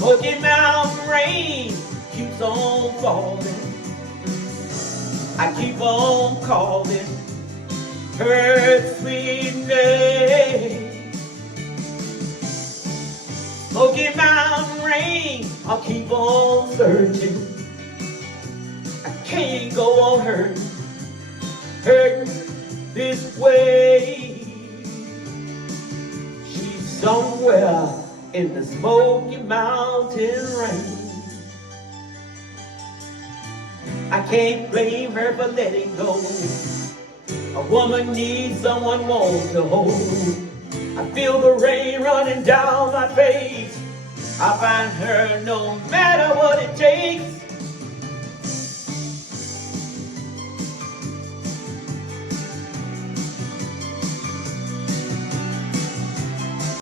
Smoky Mountain rain keeps on falling. I keep on calling her sweet name. Smoky Mountain rain, I'll keep on searching. I can't go on hurting this way. She's somewhere in the Smoky Mountain rain. I can't blame her for letting go. A woman needs someone warm to hold. I feel the rain running down my face. I find her no matter what it takes.